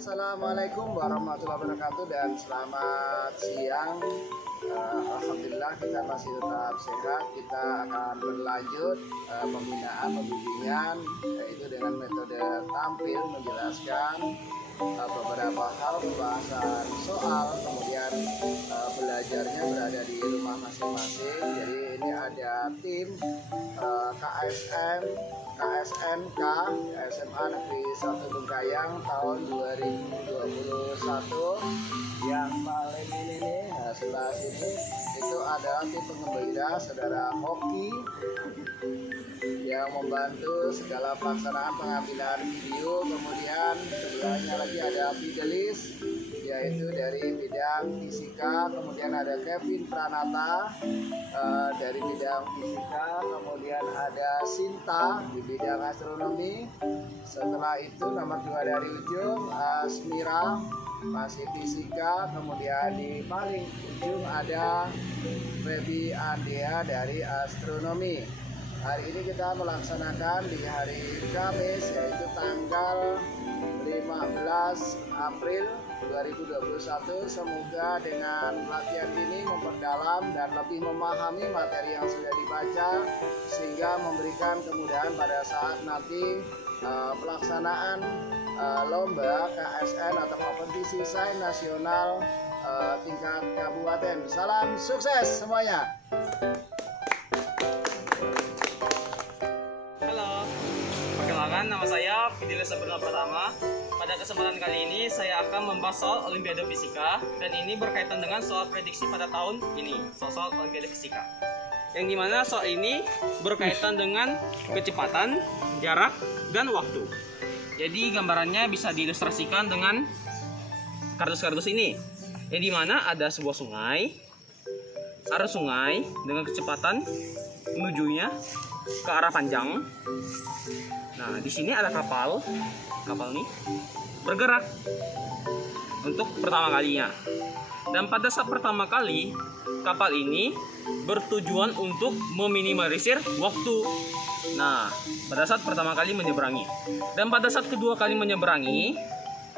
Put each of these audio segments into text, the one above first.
Assalamualaikum warahmatullahi wabarakatuh dan selamat siang. Alhamdulillah kita masih tetap sehat. Kita akan berlanjut pembimbingan yaitu dengan metode tampil menjelaskan beberapa hal pembahasan soal, kemudian belajarnya berada di rumah masing-masing. Jadi ini ada tim KSN KSNK SMA Negeri 1 Bengkayang tahun 2021. Yang paling ini nih, sebelah sini itu adalah tim pengembira saudara Hoki yang membantu segala pelaksanaan pengambilan video. Kemudian sebelahnya lagi ada Fidelis yaitu dari bidang fisika, kemudian ada Kevin Pranata dari bidang fisika, kemudian ada Sinta di bidang astronomi. Setelah itu nomor 2 dari ujung Asmira masih fisika, kemudian di paling ujung ada Feby Andea dari astronomi. Hari ini kita melaksanakan di hari Kamis yaitu tanggal 15 April 2021. Semoga dengan latihan ini memperdalam dan lebih memahami materi yang sudah dibaca sehingga memberikan kemudahan pada saat nanti pelaksanaan lomba KSN atau kompetisi sains nasional tingkat kabupaten. Salam sukses semuanya. Halo, perkenalkan nama saya Fidelis Pratama. Pada kesempatan kali ini saya akan membahas soal Olimpiade Fisika dan ini berkaitan dengan soal prediksi pada tahun ini, soal Olimpiade Fisika. Yang dimana soal ini berkaitan dengan kecepatan, jarak, dan waktu. Jadi gambarannya bisa diilustrasikan dengan kardus-kardus ini. Yang dimana ada sebuah sungai, arus sungai dengan kecepatan menujunya ke arah panjang. Nah, di sini ada kapal ini bergerak untuk pertama kalinya. Dan pada saat pertama kali, kapal ini bertujuan untuk meminimalisir waktu. Nah, pada saat pertama kali menyeberangi. Dan pada saat kedua kali menyeberangi,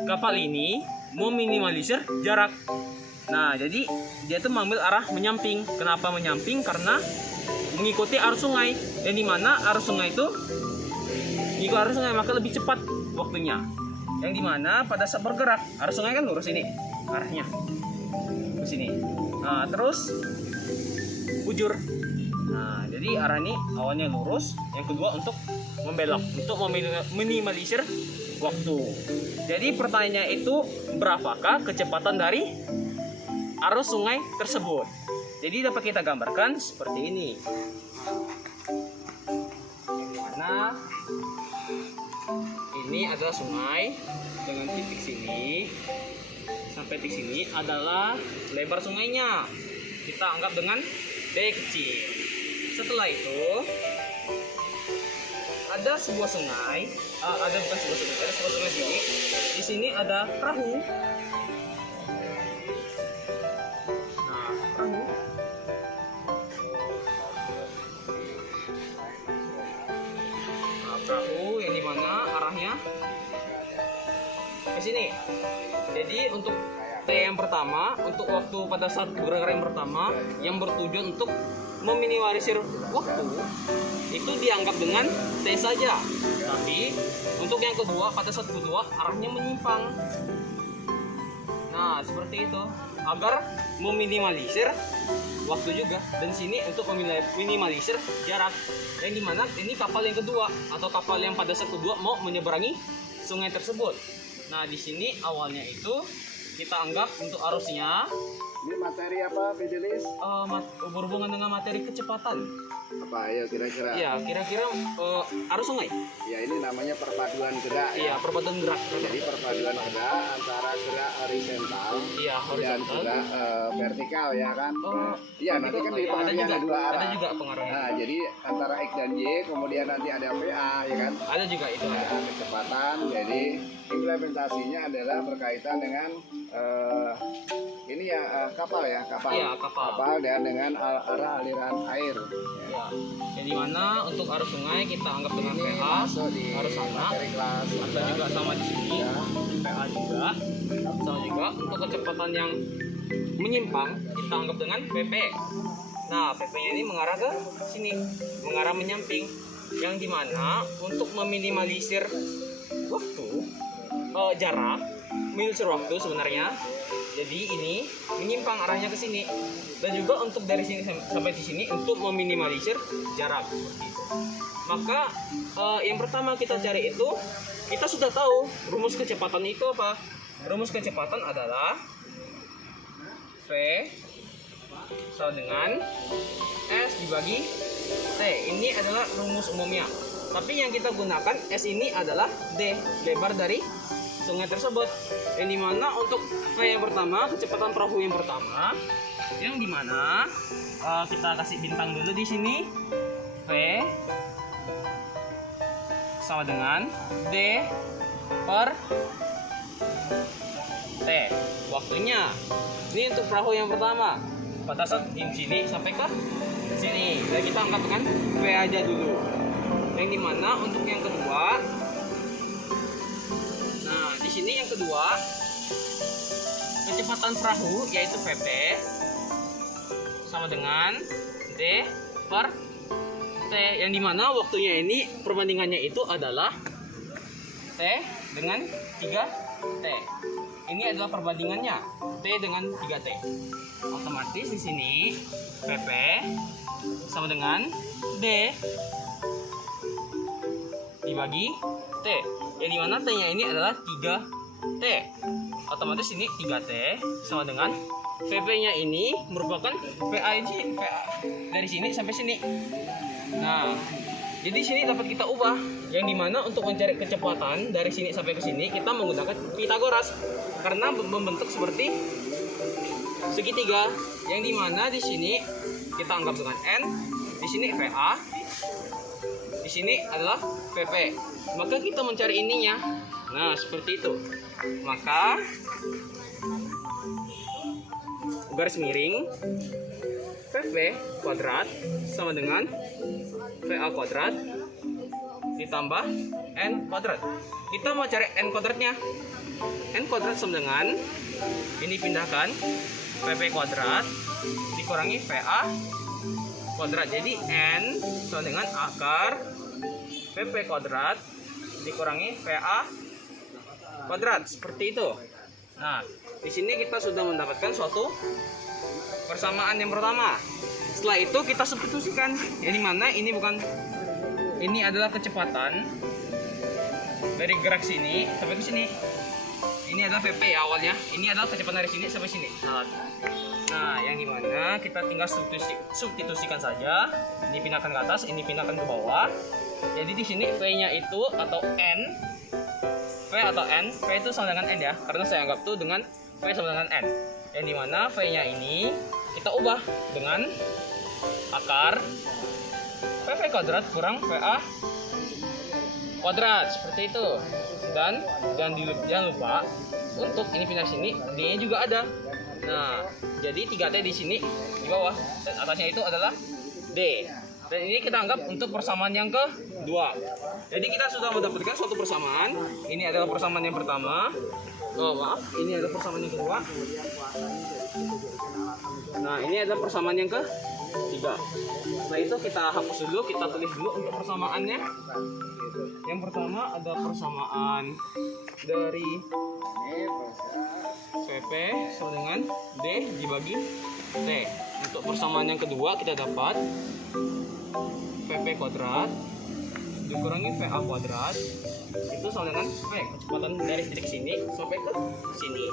kapal ini meminimalisir jarak. Nah, jadi dia itu mengambil arah menyamping. Kenapa menyamping? Karena mengikuti arus sungai. Yang dimana arus sungai itu mengikuti arus sungai maka lebih cepat waktunya. Yang dimana pada saat bergerak arus sungai kan lurus ini arahnya ke sini. Nah, terus bujur. Nah, jadi arah ini awalnya lurus, yang kedua untuk membelok, untuk meminimalisir waktu. Jadi pertanyaannya itu berapakah kecepatan dari arus sungai tersebut? Jadi dapat kita gambarkan seperti ini. Yang dimana ini adalah sungai dengan titik sini sampai titik sini adalah lebar sungainya. Kita anggap dengan D kecil. Setelah itu ada sebuah sungai, ada sebuah sungai sini. Di sini ada perahu. Nah, perahu. Perahu yang dimana arahnya ke sini. Jadi untuk T yang pertama, untuk waktu pada saat bergerak yang pertama yang bertujuan untuk meminimalisir waktu itu dianggap dengan T saja. Tapi untuk yang kedua, pada saat kedua arahnya menyimpang. Nah, seperti itu agar meminimalisir waktu juga. Dan sini untuk meminimalisir jarak. Yang dimana ini kapal yang kedua atau kapal yang pada saat kedua mau menyeberangi sungai tersebut. Nah, di sini awalnya itu kita anggap untuk arusnya. Ini materi apa, Fidelis? Berhubungan dengan materi kecepatan. Apa ayo kira-kira? Iya, kira-kira arus sungai. Ya, ini namanya perpaduan gerak. Iya, Ya. perpaduan gerak. Jadi perpaduan gerak antara gerak horizontal Iya, dan horizontal. gerak vertikal ya kan? Iya, nanti kan Ada dipengaruhi juga, ada dua arah. ada juga pengaruhnya. Nah, jadi antara X dan Y, kemudian nanti ada PA ya kan? Ada juga itu. Kecepatan, jadi implementasinya adalah berkaitan dengan ini ya kapal ya, kapal. Iya, kapal. Kapal dan dengan arah aliran air. Ya. Yang dimana untuk arus sungai kita anggap dengan Ini PH, masuk di arus anak, materi kelas atau juga sama di sini, ya. PA juga, sama juga untuk kecepatan yang menyimpang kita anggap dengan PP. Nah, PP-nya ini mengarah ke sini, mengarah menyamping, yang dimana untuk meminimalisir waktu, jarak, minimalisir waktu sebenarnya. Jadi ini menyimpang arahnya ke sini, dan juga untuk dari sini sampai di sini untuk meminimalisir jarak seperti itu. Maka yang pertama kita cari itu, kita sudah tahu rumus kecepatan itu apa? Rumus kecepatan adalah V sama dengan S dibagi T. Ini adalah rumus umumnya. Tapi yang kita gunakan S ini adalah D, lebar dari sungai tersebut. Yang dimana untuk V yang pertama, kecepatan perahu yang pertama, yang dimana kita kasih bintang dulu di sini. V sama dengan D per T. Waktunya ini untuk perahu yang pertama, pada saat di sini sampai ke sini. Dan kita angkat dengan V aja dulu. Yang dimana untuk yang kedua, nah di sini yang kedua, kecepatan perahu yaitu VP sama dengan D per T. Yang dimana waktunya ini perbandingannya itu adalah T dengan 3T. Ini adalah perbandingannya T dengan 3T. Otomatis di sini PP sama dengan D dibagi T. Yang dimana T-nya ini adalah 3T. Otomatis ini 3T sama dengan PP-nya ini merupakan VA dari sini sampai sini. Nah, jadi sini dapat kita ubah. Yang dimana untuk mencari kecepatan dari sini sampai ke sini kita menggunakan Pitagoras karena membentuk seperti segitiga. Yang dimana di sini kita anggap dengan N, di sini VA, di sini adalah PP. Maka kita mencari ininya. Nah, seperti itu. Maka garis miring PP kuadrat sama dengan VA kuadrat ditambah N kuadrat. Kita mau cari N kuadratnya. N kuadrat sama dengan ini pindahkan PP kuadrat dikurangi VA kuadrat. Jadi N sama dengan akar PP kuadrat dikurangi VA kuadrat, seperti itu. Nah, di sini kita sudah mendapatkan suatu persamaan yang pertama. Setelah itu kita substitusikan, yang dimana ini adalah kecepatan dari gerak sini sampai ke sini. Ini adalah VP ya awalnya. Ini adalah kecepatan dari sini sampai sini. Nah, yang dimana kita tinggal substitusikan saja. Ini pindahkan ke atas, ini pindahkan ke bawah. Jadi di sini V-nya itu atau N, V atau N, V itu sama dengan N ya, karena saya anggap tuh dengan V sama dengan N. Yang dimana V-nya ini kita ubah dengan akar PV kuadrat kurang VA kuadrat, seperti itu. Dan jangan lupa untuk ini pindah sini, D-nya juga ada. Nah, jadi 3T di sini di bawah dan atasnya itu adalah D. Dan ini kita anggap untuk persamaan yang kedua. Jadi kita sudah mendapatkan suatu persamaan. Ini adalah persamaan yang pertama. Ini adalah persamaan yang kedua. Nah, ini adalah persamaan yang ketiga. Setelah itu kita hapus dulu, kita tulis dulu untuk persamaannya. Yang pertama ada persamaan dari PP sama dengan D dibagi T. Untuk persamaan yang kedua kita dapat PP kuadrat dikurangi VA kuadrat itu sama dengan V, kecepatan dari titik sini sampai ke sini.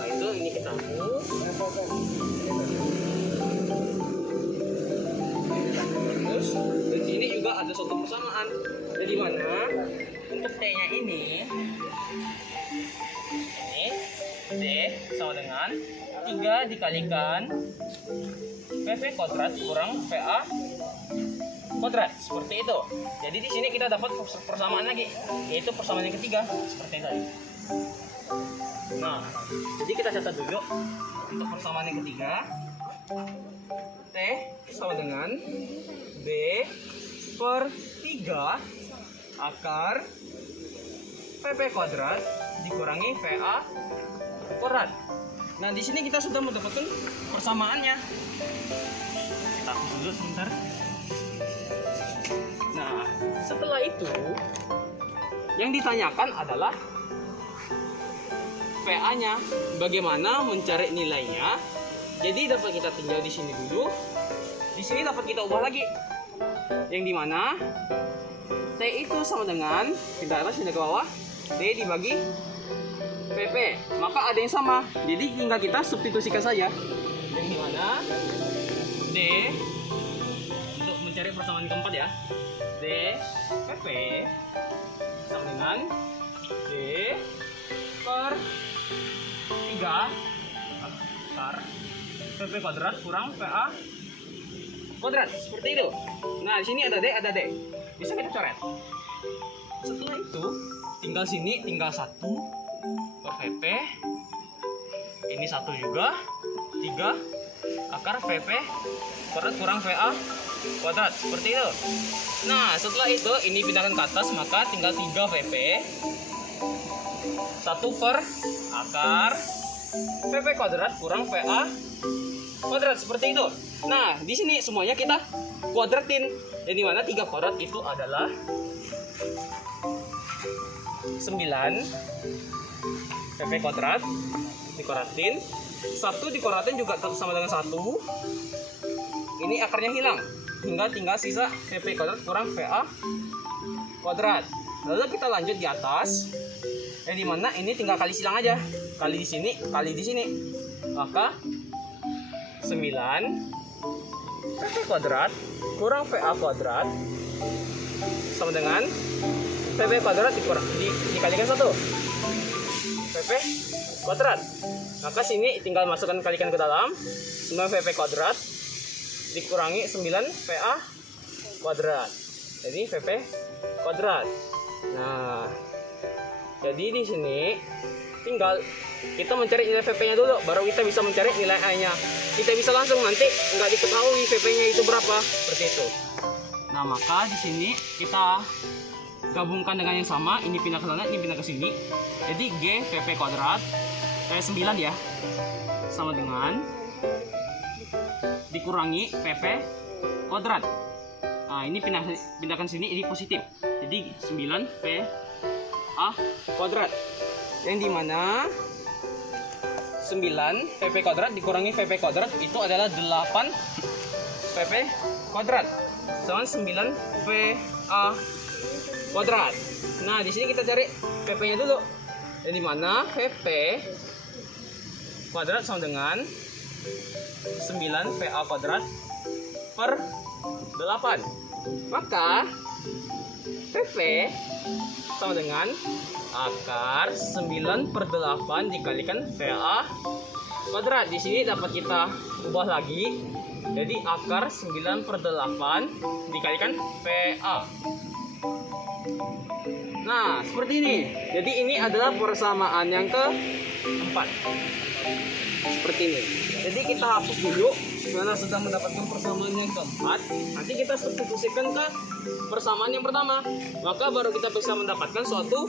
Nah, itu ini kita hapus. Terus di sini juga ada suatu persamaan. Jadi mana untuk T-nya ini D sama dengan 3 dikalikan PP kuadrat kurang VA kuadrat, seperti itu. Jadi di sini kita dapat persamaan lagi, yaitu persamaan yang ketiga, seperti tadi. Nah, jadi kita catat dulu untuk persamaan yang ketiga. T sama dengan B per 3 akar VP kuadrat dikurangi VA kuadrat. Nah, di sini kita sudah mendapatkan persamaannya. Kita hapus dulu sebentar. Nah, setelah itu yang ditanyakan adalah VA-nya. Bagaimana mencari nilainya? Jadi dapat kita tinggal di sini dulu. Di sini dapat kita ubah lagi. Yang dimana T itu sama dengan pindah atas pindah ke bawah, D dibagi VP. Maka ada yang sama. Jadi tinggal kita substitusikan saja. Yang dimana D untuk mencari persamaan keempat ya. D VP sama dengan D per 3 akar VP kuadrat kurang VA kuadrat, seperti itu. Nah, di sini ada D, ada D. Bisa kita coret. Setelah itu, tinggal sini tinggal 1 per VP. Ini 1 juga. 3 akar VP kuadrat kurang VA kuadrat, seperti itu. Nah, setelah itu ini pindahkan ke atas, maka tinggal 3 VP. 1 per akar VP kuadrat kurang VA kuadrat, seperti itu. Nah, di sini semuanya kita kuadratin. Yang dimana 3 kuadrat itu adalah 9 VP kuadrat dikuadratin. 1 dikuadratin juga sama dengan 1. Ini akarnya hilang. Tinggal sisa VP kuadrat kurang VA kuadrat. Lalu kita lanjut di atas. Yang dimana ini tinggal kali silang aja. Kali di sini, kali di sini. Maka 9 VP kuadrat kurang VA kuadrat sama dengan VP kuadrat dikalikan 1 VP kuadrat. Maka sini tinggal masukkan kalikan ke dalam. 9 VP kuadrat dikurangi 9 VA kuadrat. Jadi VP kuadrat. Nah, jadi di sini tinggal kita mencari nilai VP-nya dulu, baru kita bisa mencari nilai A-nya. Kita bisa langsung nanti nggak diketahui VP-nya itu berapa, seperti itu. Nah, maka di sini kita gabungkan dengan yang sama, ini pindah ke sana, ini pindah ke sini. Jadi G VP kuadrat 9 ya, sama dengan dikurangi VP kuadrat. Nah, ini pindahkan sini, ini positif. Jadi 9 VA kuadrat. Yang dimana 9 VP kuadrat dikurangi VP kuadrat itu adalah 8 VP kuadrat sama 9 VA kuadrat. Nah, di sini kita cari VP-nya dulu. Yang dimana VP kuadrat sama dengan 9 VA kuadrat per 8. Maka VP sama dengan akar 9 per 8 dikalikan VA kuadrat. Di sini dapat kita ubah lagi. Jadi akar 9 per 8 dikalikan VA. Nah, seperti ini. Jadi ini adalah persamaan yang keempat. Seperti ini. Jadi kita hapus dulu. Karena sudah mendapatkan persamaan yang keempat, nanti kita substitusikan ke persamaan yang pertama. Maka baru kita bisa mendapatkan suatu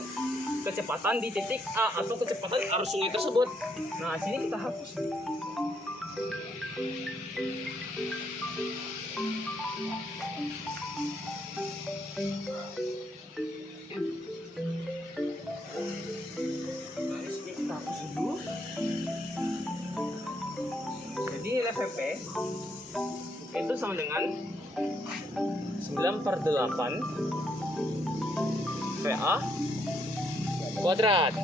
kecepatan di titik A atau kecepatan arus sungai tersebut. Nah, sini kita hapus. Nah, di sini kita hapus dulu. Jadi nilai VP itu sama dengan 9 per 8 VA kuadrat.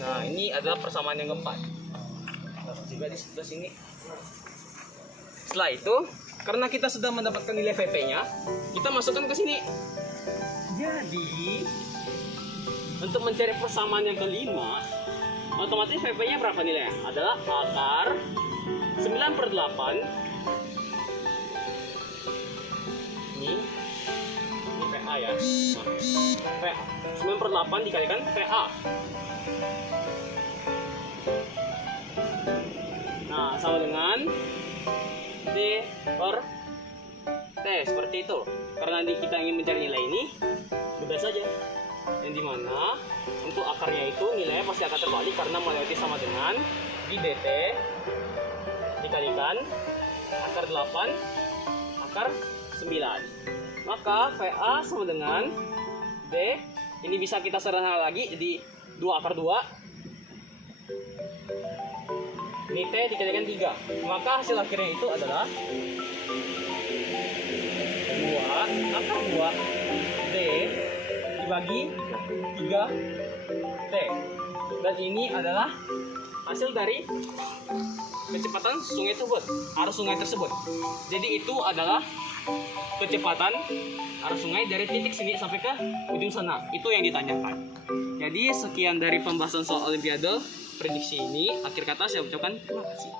Nah, ini adalah persamaan yang keempat. Juga di sebelah sini. Setelah itu, karena kita sudah mendapatkan nilai VP-nya, kita masukkan ke sini. Jadi, untuk mencari persamaan yang kelima, otomatis VP-nya berapa nilainya? Adalah akar 9 per 8 ini ya. Nah, 9/8 dikalikan VA. Nah, sama dengan D per T, seperti itu. Karena nanti kita ingin mencari nilai ini, mudah saja. Yang dimana untuk akarnya itu nilainya pasti akan terbalik karena melewati sama dengan di DT dikalikan akar 8 akar 9. Maka VA sama dengan D, ini bisa kita sederhana lagi jadi 2 akar 2. Ini T dikalikan 3. Maka hasil akhirnya itu adalah 2 akar 2 D dibagi 3 T. Dan ini adalah hasil dari kecepatan sungai tersebut, arus sungai tersebut. Jadi itu adalah kecepatan arus sungai dari titik sini sampai ke ujung sana. Itu yang ditanyakan. Jadi sekian dari pembahasan soal Olimpiade prediksi ini. Akhir kata saya ucapkan terima kasih.